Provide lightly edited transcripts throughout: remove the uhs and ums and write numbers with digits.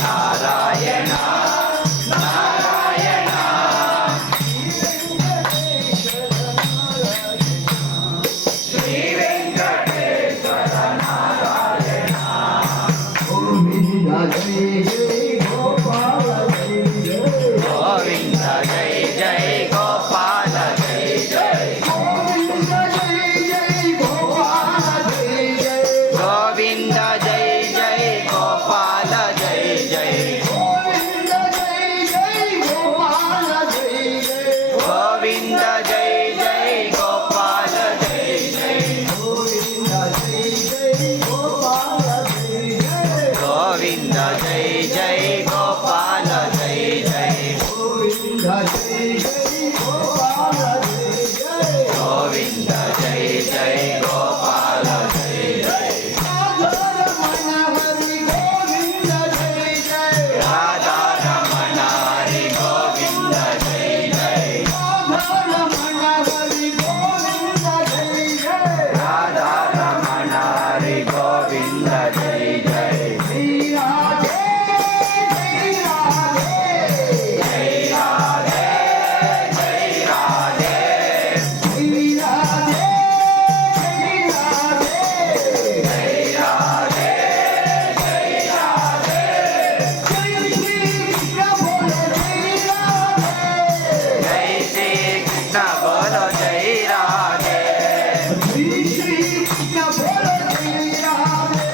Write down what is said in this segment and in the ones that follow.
नारायण नारायण श्री वेंकटेश्वर नारायण गोविंद जय जय गोपाल जय जय गोविंद जय जय गोपाल जय जय गोविंद जय जय गोपाल जय जय गोविंद जय जय गोपाल जय जय गोविंद जय जय गोपाल जय जय गोविंद जय जय गोपाल जय जय गोविंद जय जय गोपाल जय जय गोविंद जय जय गोपाल जय जय गोविंद जय जय गोपाल जय जय गोविंद जय जय गोपाल जय जय राधा रमण हरी गोविंद जय जय राधा रमण हरि गोविंद जय जय राधा रमण हरी गोविंद जय राधा रमण हरि गोविंद जय जय जय श्री राधे जय राधे जय राधे जय राधे श्री राधे जय राधे जय श्री कृष्ण बोलो जय राधे जय श्री कृष्ण बोलो जय राधे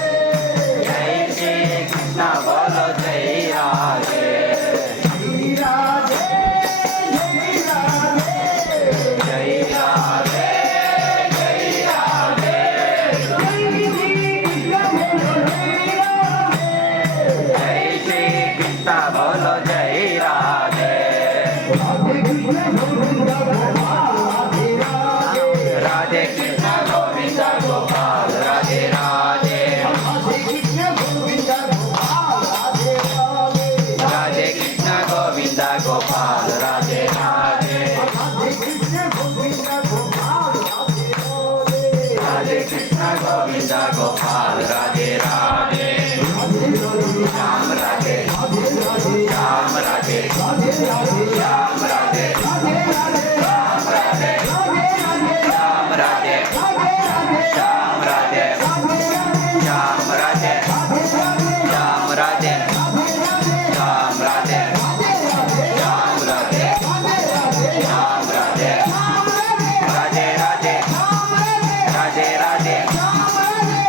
जय श्री कृष्ण बोलो जय राधे श्री राधे जय राधे जय राधे जय राधे जय श्री कृष्ण बोलो जय राधे राधे कृष्ण गोविंद गोपाल राधे राधे राधे कृष्ण गोविंद गोपाल राधे राधे राधे कृष्ण गोविंद गोपाल राधे राधे श्याम राधे श्याम राधे श्याम राधे श्याम राधे श्याम राधे श्याम राधे श्याम राधे श्याम राधे श्याम राधे श्याम राधे श्याम राधे राधे राधे राधे राधे राधे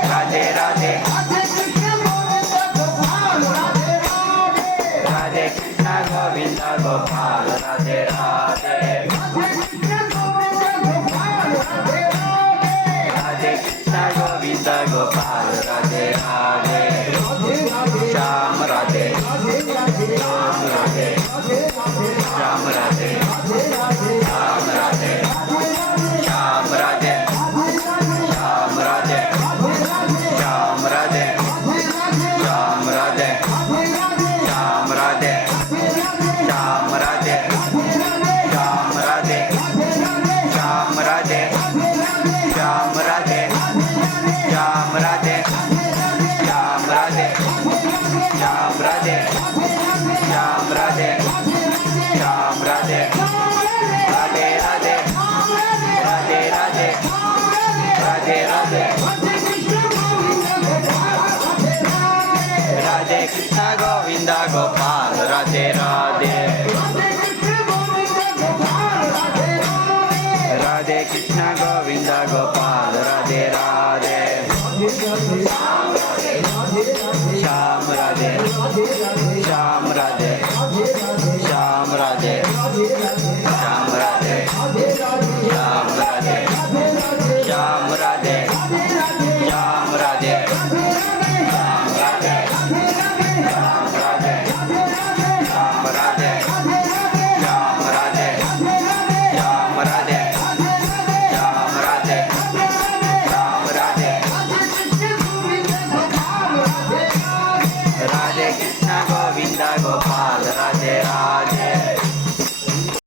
राधे राधे कृष्ण गोविंद गोपाल राधे राधे राधे कृष्ण गोविंद गोपाल राधे राधे श्याम राधे श्याम राधे श्याम राधे श्याम राधे श्याम राधे श्याम राधे श्याम राधे श्याम राधे श्याम राधे श्याम राधे श्याम राधे श्याम राधे श्याम राधे श्याम राधे श्याम राधे श्याम राधे श्याम राधे श्याम राधे राधे राधे राधे राधे राधे राधे राधे कृष्ण गोविंद गोपाल राधे राधे राधे कृष्ण गोविंद गोपाल राधे राधे श्याम राधे श्याम राधे